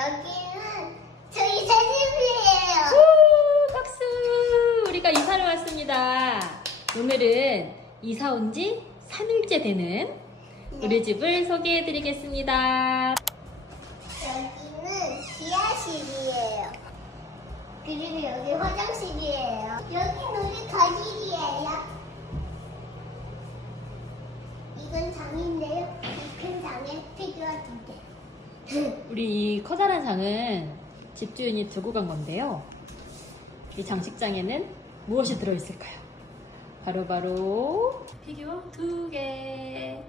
여기는 저희 새 집이에요. 후, 박수! 우리가 이사를 왔습니다. 오늘은 이사 온 지 3일째 되는 우리 집을 소개해 드리겠습니다. 여기는 지하실이에요. 그리고 여기 화장실이에요. 여기는 우리 거실이에요. 이건 장인데요. 이큰 장에 피규어 두 개. 우리 이 커다란 장은 집주인이 두고 간 건데요. 이 장식장에는 무엇이 들어있을까요? 바로 바로 피규어 두 개.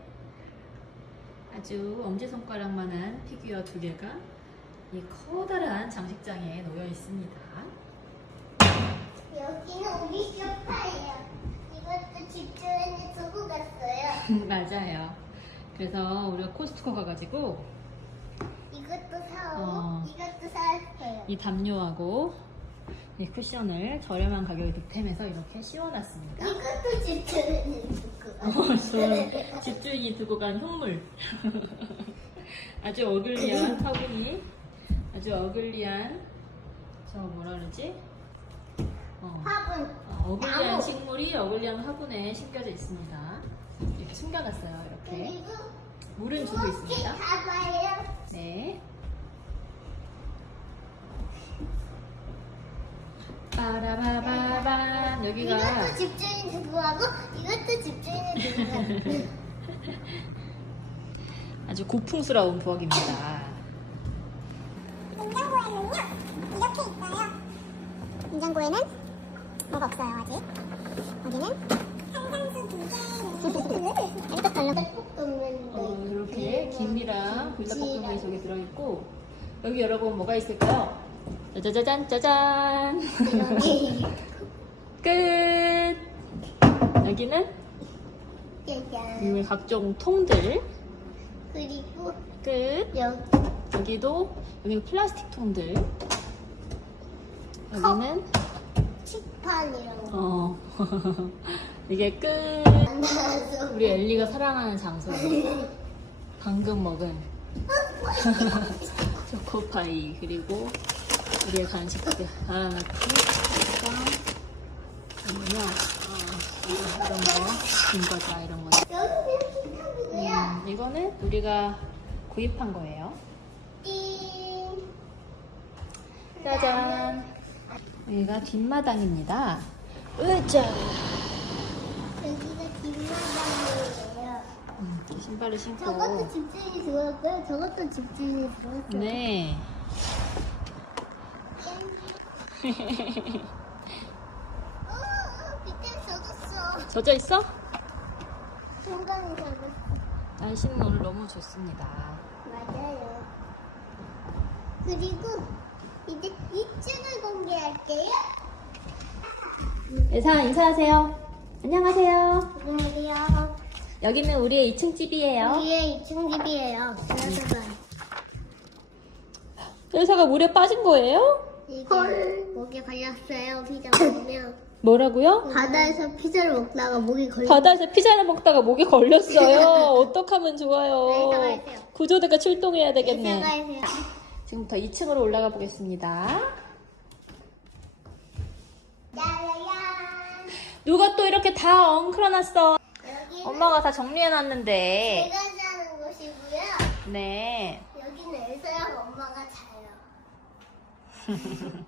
아주 엄지손가락만한 피규어 두 개가 이 커다란 장식장에 놓여 있습니다. 여기는 우리 소파예요. 이것도 집주인이 두고 갔어요. 맞아요. 그래서 우리가 코스트코 가가지고 어. 이것도 사왔어요. 이 담요하고 이 쿠션을 저렴한 가격에 득템해서 이렇게 씌워놨습니다. 이것도 집주인이 두고 어. 저 집주인이 두고 간 선물. 아주 어글리한 화분이 아주 어글리한 저 뭐라 그러지? 어, 화분. 어, 어글리한 나무. 식물이 어글리한 화분에 심겨져 있습니다. 이렇게 숨겨놨어요. 이렇게 그리고 물은 주고 이렇게 있습니다. 가봐요. 네. 빠라바바밤 여기가 이것도 집주인이 두고 가고 이것도 집주인이 두고 가고. 아주 고풍스러운 부엌입니다. 냉장고에는요 이렇게 있어요. 냉장고에는 뭐가 없어요 아직. 여기는 한강수 두 개. 이것도 달라. 어, 이렇게 김이랑 불닭볶음면이 속에 들어있고 여기 여러분 뭐가 있을까요? 짜자자잔 짜잔. 끝. 여기는 짜잔. 이 각종 통들. 그리고 끝. 여기. 여기도 여기 플라스틱 통들. 여기는 거. 어. 이게 끝. 만나서. 우리 엘리가 사랑하는 장소예요 방금 먹은. 초코파이 그리고 우리의 간식들 바나나키 빵 그리고요 어, 이런 거 김과자 이런 거. 음, 이거는 우리가 구입한 거예요 띵. 짜잔 여기가 뒷마당입니다 으짜 여기가 뒷마당이에요. 음, 신발을 신고 저것도 집주인이 들어왔고요. 저것도 집주인이 들어왔어요. 네 밑에 젖었어. 젖어 있어? 순간이 젖었어. 날씨는 오늘 너무 좋습니다 맞아요. 그리고 이제 2층을 공개할게요. 예사 인사하세요. 안녕하세요. 안녕하세요. 여기는 우리의 2층 집이에요. 위에 2층 집이에요. 들어가봐. 예사가 물에 빠진 거예요? 이게 목에 걸렸어요. 피자 먹으면. 뭐라고요? 바다에서 피자를 먹다가 목이 걸려. 바다에서 피자를 먹다가 목이 걸렸어요. 어떡하면 네, 좋아요. 들어가세요. 구조대가 출동해야 되겠네. 지금부터 2층으로 올라가 보겠습니다. 야야야. 누가 또 이렇게 다 엉클어놨어? 여기는 엄마가 다 정리해놨는데. 제가 자는 곳이고요. 네. 여기는 엘사랑 엄마가 자요.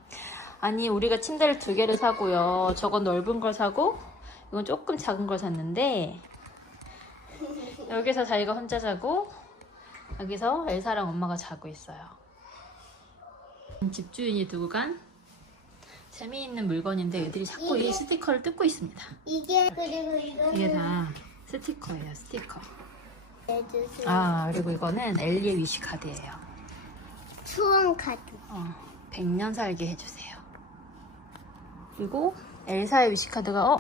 아니 우리가 침대를 두 개를 사고요. 저건 넓은 걸 사고 이건 조금 작은 걸 샀는데 여기서 자기가 혼자 자고 여기서 엘사랑 엄마가 자고 있어요. 집주인이 두고 간 재미있는 물건인데 애들이 자꾸 이 스티커를 뜯고 있습니다. 이게 그리고 이거는 이게 다 스티커예요, 스티커. 아 그리고 이거는 엘리의 위시 카드예요. 추억 카드. 어, 100년 살게 해주세요. 그리고 엘사의 위시카드가 어,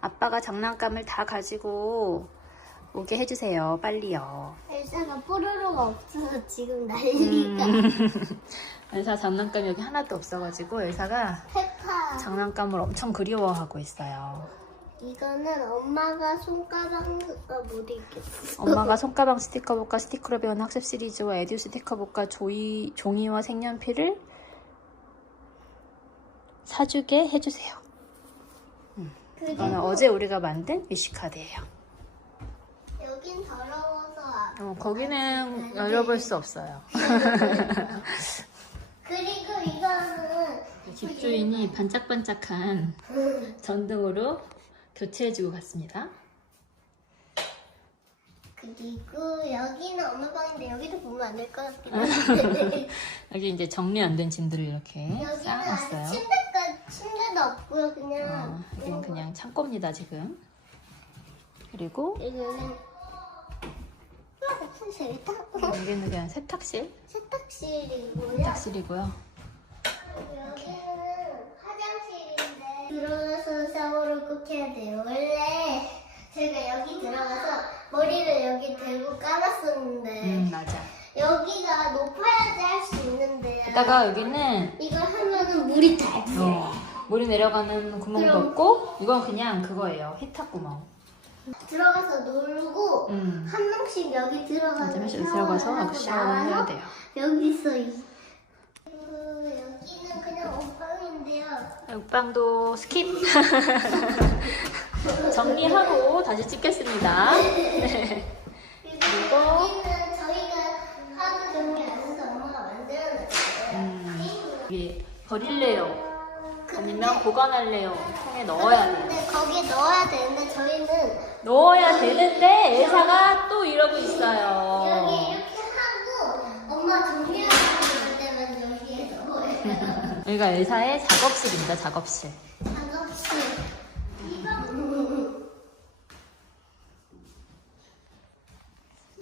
아빠가 장난감을 다 가지고 오게 해주세요. 빨리요. 엘사가 뽀로로가 없어서 지금 난리가. 엘사 장난감이 여기 하나도 없어가지고 엘사가 페파. 장난감을 엄청 그리워하고 있어요. 이거는 엄마가 손가락가 못 읽겠어. 엄마가 손가방 스티커북과 스티커로 배운 학습 시리즈와 에듀 스티커북과 조이, 종이와 색연필을 사주게 해주세요. 그리고 이거는 어제 우리가 만든 위시카드예요. 여긴 더러워서 안- 어, 거기는 열어볼 수 없어요. 그리고 이거는 집주인이 반짝반짝한 전등으로 교체해주고 갔습니다. 그리고 여기는 엄마 방인데 여기도 보면 안 될 것 같긴 한데 여기 이제 정리 안 된 짐들을 이렇게 여기는 아직 쌓아놨어요. 침대가 침대도 없고요 어, 그냥 여기는 그냥 창고입니다 지금. 그리고 여기는 아, 세탁 여기는 그냥 세탁실, 세탁실이고요. 세탁실이고요. 여기는 화장실인데 들어가서 샤워를 꼭 해야 돼요. 원래 제가 여기 들어가서 머리를 여기 대고 감았었는데 음 맞아. 여기가 높아야지 할 수 있는데 게다가 여기는 이걸 하면은 물이 다 들어. 어, 물이 내려가는 구멍도 그럼- 없고 이건 그냥 그거예요. 히터 구멍. 들어가서 놀고 음. 한 명씩 여기 들어가서 이제 샤워를 들어가서 하고 샤워를 해야 나와서 돼요. 여기서 이 그리고 여기는 그냥 옷방인데요. 육방도 스킵. 정리하고 다시 찍겠습니다. 그리고 여기는 저희가 하도 정리 안 해서 엄마가 만들어놨어요. 음, 이게 버릴래요? 아니면 보관할래요? 통에 넣어야 돼요. 근데 거기에 넣어야 되는데 저희는 넣어야 되는데 엘사가 또 이러고 여기 있어요. 이렇게 하고 엄마 정리하는 때만 여기에 넣어요. 여기가 엘사의 작업실입니다. 작업실. 작업실.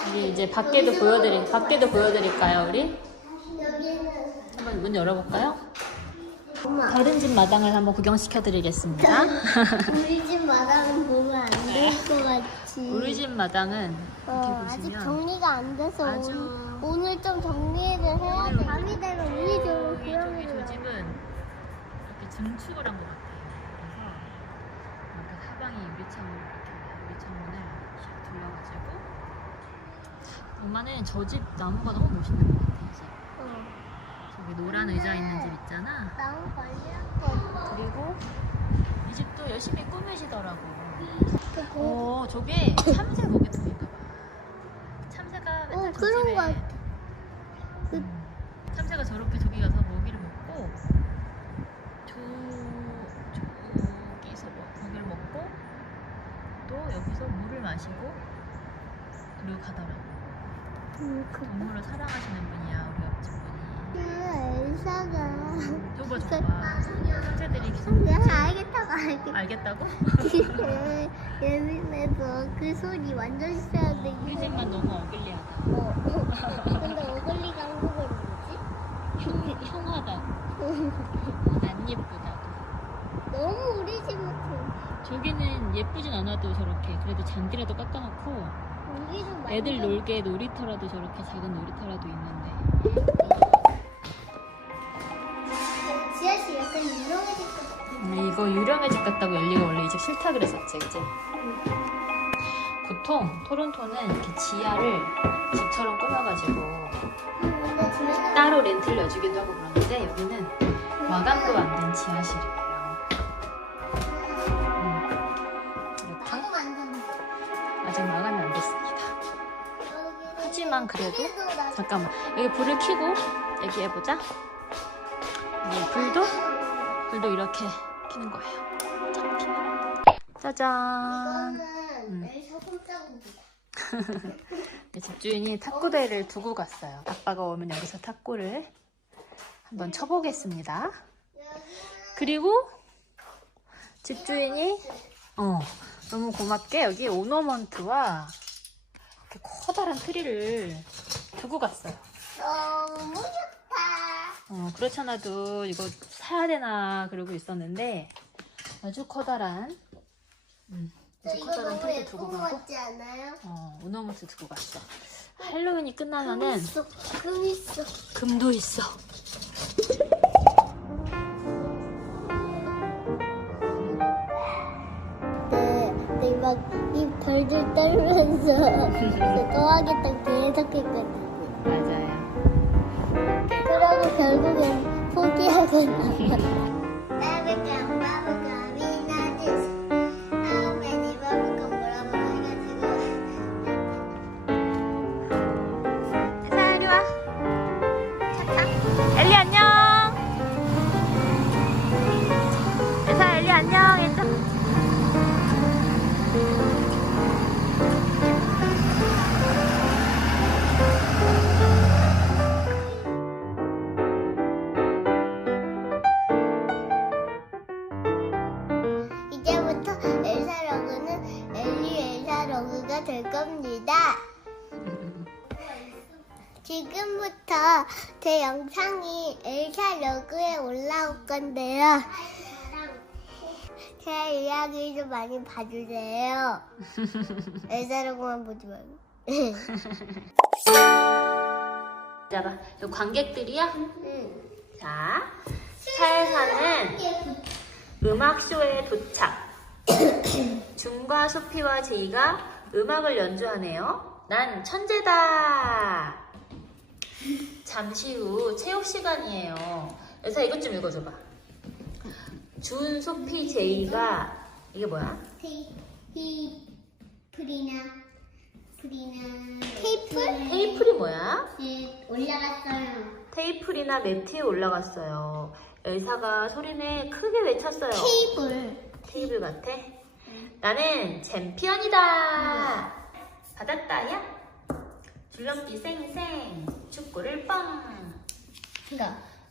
우리 이제 밖에도 보여드릴 밖에도 보여드릴까요, 우리? 여기는 한번 문 열어볼까요? 엄마. 다른 집 마당을 한번 구경시켜드리겠습니다. 우리 집 마당은 보면 안 될 것 같지. 우리 집 마당은 어, 이렇게 아직 보시면 정리가 안 돼서 아주- 오늘, 오늘 좀 정리를 해야 돼. 밤이 되면 우리 집으로 여기 저기 고양이를 저 집은 이렇게 증축을 한 것 같아요. 그래서 이렇게 사방이 유리창으로 이렇게 유리창문을 샥 둘러가지고 엄마는 저 집 나무가 너무 멋있는 것 같아. 이 집. 어, 저기 노란 의자 있는 집 있잖아. 거 없어. 그리고 이 집도 열심히 꾸미시더라고. 그 공- 어, 저게 참새 먹이통인가 봐. 참새가 맨날 어, 저 그런 집에 것 같아. 음, 참새가 저렇게 저기 가서 먹이를 먹고 저 저기서 뭐 먹이를 먹고 또 여기서 물을 마시고 그리고 가더라고. 음, 그 동물을 사랑하시는 분이야 우리 옆집 분이. 엘사가. 내가 알겠다고 알겠다. 알겠다고? 예민해서 그 소리 완전 싫어하는데 우리 이거 집만 너무 어글리하다. 어. 근데 어글리가 한국어로 뭐지? 흉하다. 안 예쁘다. 너무 우리 집만큼 저기는 예쁘진 않아도 저렇게 그래도 잔디라도 깎아놓고 완전 애들 놀게 놀이터라도 저렇게 작은 놀이터라도 있는데 이거 유령의 집 같다고 열리가 원래 이집 싫다 그랬었지 그지? 보통 토론토는 이렇게 지하를 집처럼 꾸며가지고 따로 렌트를 내주기도 하고 그러는데 여기는 마감도 안 된 지하실이에요. 음, 이렇게. 아직 마감이 안 됐습니다. 하지만 그래도 잠깐만. 여기 불을 켜고 얘기해보자. 이 불도? 불도 이렇게 켜는 거예요. 짜잔. 네, 집주인이 탁구대를 두고 갔어요. 아빠가 오면 여기서 탁구를 한번 쳐보겠습니다. 그리고 집주인이 어 너무 고맙게 여기 오너먼트와 이렇게 커다란 트리를 두고 갔어요. 너무 좋다. 어, 그렇잖아도 이거 사야 되나 그러고 있었는데 아주 커다란 음, 아주 커다란 너무 텐트 들고 예쁜 가고 않아요? 어, 우너무스 두고 갔어 할로윈이 끝나면은 있어, 금 있어. 금도 있어 네, 내막이 벌들 떨면서 그거 하겠다고 계속 했거든. 포기 될 겁니다. 지금부터 제 영상이 엘사 러그에 올라올 건데요. 제 이야기 좀 많이 봐주세요. 엘사 러그만 보지 말고. 자, 봐. 저 관객들이야? 응. 자, 사회사는 음악쇼에 도착. 준과 소피와 제이가 음악을 연주하네요. 난 천재다. 잠시 후 체육 시간이에요. 그래서 이것 좀 읽어줘봐. 준, 소피, 제이가 이게 뭐야? 히, 히, 프리나, 프리나. 테이플? 테이플이 뭐야? 네, 올라갔어요. 테이플이나 매트에 올라갔어요. 엘사가 소리내 크게 외쳤어요. 테이블. 테이블 같아? 나는 챔피언이다. 받았다, 야. 줄넘기 쌩쌩. 축구를 뻥. 이거.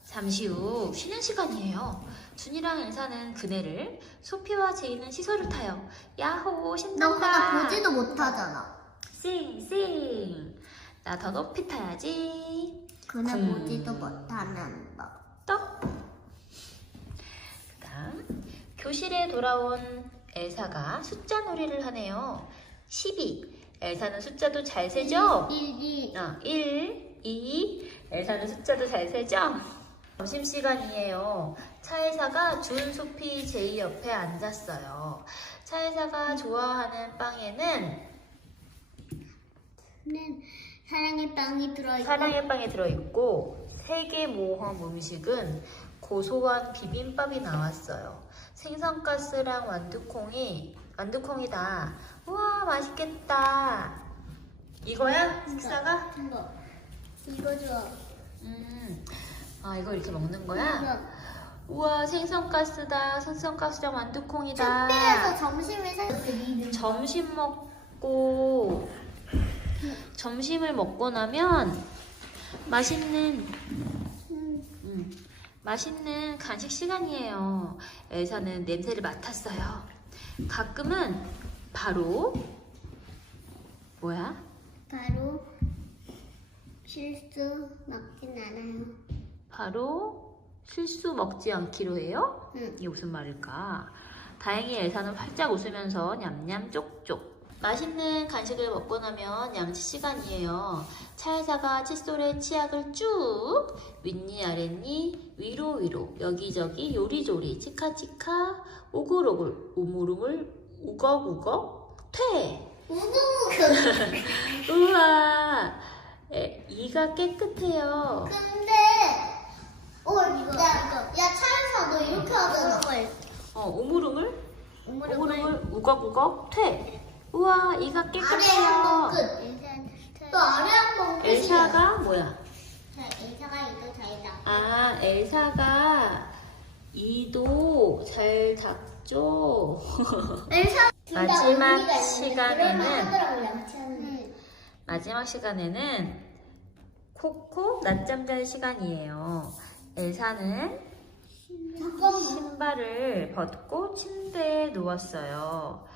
잠시 후 쉬는 시간이에요. 준이랑 엘사는 그네를, 소피와 제이는 시소를 타요. 야호, 신난다. 못하잖아. 싱싱. 나 더 높이 타야지. 그네 음. 보지도 못하는 거. 또. 그다음 교실에 돌아온 엘사가 숫자 놀이를 하네요. 12. 엘사는 숫자도 잘 세죠? 1, 2. 어, 1, 2. 엘사는 숫자도 잘 세죠? 점심시간이에요. 차에사가 준, 소피, 제이 옆에 앉았어요. 차에사가 좋아하는 빵에는 는 사랑의 빵이 들어있고. 사랑의 빵에 들어있고 세계 모험 음식은 고소한 비빔밥이 나왔어요. 생선가스랑 완두콩이 완두콩이다. 우와 맛있겠다. 이거야 식사가? 이거. 이거 좋아. 음, 아 이거 이렇게 먹는 거야? 이거. 우와 생선가스다. 생선가스랑 완두콩이다. 택배에서 점심을 사. 점심 먹고 점심을 먹고 나면 맛있는 음, 맛있는 간식 시간이에요. 엘사는 냄새를 맡았어요. 가끔은 바로 뭐야? 바로 실수 먹진 않아요. 바로 실수 먹지 않기로 해요? 응. 이게 무슨 말일까? 다행히 엘사는 활짝 웃으면서 냠냠 쪽쪽. 맛있는 간식을 먹고 나면 양치 시간이에요. 차에사가 칫솔에 치약을 쭉 윗니 아랫니 위로 위로 여기저기 요리조리 치카치카 오글오글 우물우물 우걱우걱 퇴. 우와 에, 이가 깨끗해요. 근데 어 이거 야, 야 차에서 너 이렇게 하잖아. 어 우물우물. 우물우물 우걱우걱 퇴 우와 이가 깨끗해요. 끝. 또 아래 한번 끝. 엘사가 뭐야? 자, 엘사가 이거 잘 닦. 아 엘사가 이도 잘 닦죠. 엘사. 마지막 시간에는 는 마지막 시간에는 코코 낮잠 잘 시간이에요. 엘사는. 신발을 벗고 침대에 누웠어요.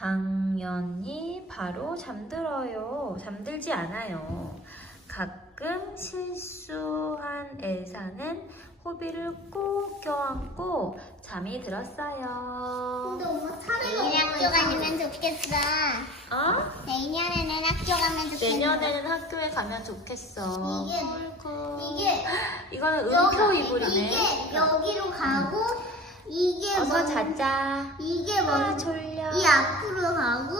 당연히 바로 잠들어요. 잠들지 않아요. 가끔 실수한 엘사는 호비를 꼭 껴안고 잠이 들었어요. 근데 엄마 차례가 내년 학교 가면 좋겠어. 어? 내년에는 학교 가면 좋겠어. 내년에는 학교에 가면 좋겠어. 이게- 헐크. 이게 이거는 음표 이불이네. 이게 여기로 가고 이게 어서 먼- 자자. 이게 아, 먼저 졸려. 이 앞으로 가고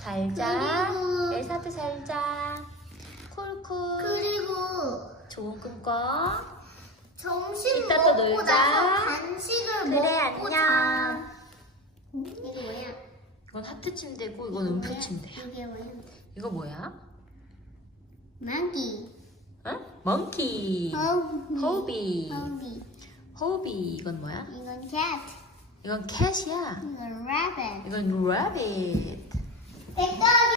잘 자. 그리고 엘사도 잘 자 쿨쿨 그리고 좋은 꿈 꿔. 점심 이따 또 먹고 놀자. 나서 간식을 그래, 먹고 안녕. 자. 이게 뭐야? 이건 하트 침대고 이건 음표 침대야. 이게 뭐야? 이거 뭐야? 마기. 응? 멍키. 호비. 호비. 호비 이건 뭐야? 이건 cat. 이건 캣이야. 이건 rabbit. 이건 rabbit. 백돌이.